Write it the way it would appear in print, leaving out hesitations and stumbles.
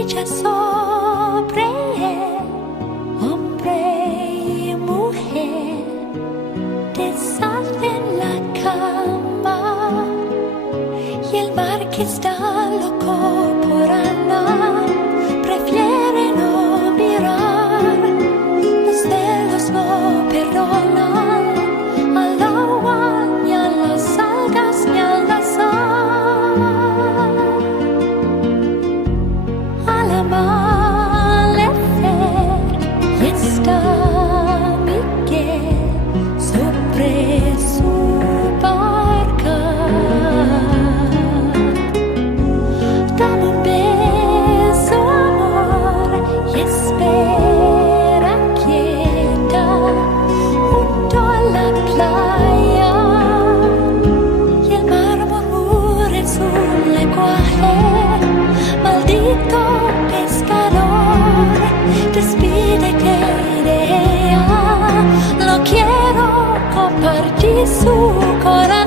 ya sobre él, hombre y mujer, deshace la cama, y el mar que está loco por andar prefiere no mirar. Los celos no perdonan al agua, ni a las algas, ni a la sal. Al amanecer y está Miguel sobre su barca. Dame un beso, amor, y espera quieta junto a la playa, y el mar murmura en su lenguaje. Maldito pescador, despídete de ella, no quiero compartir su corazón.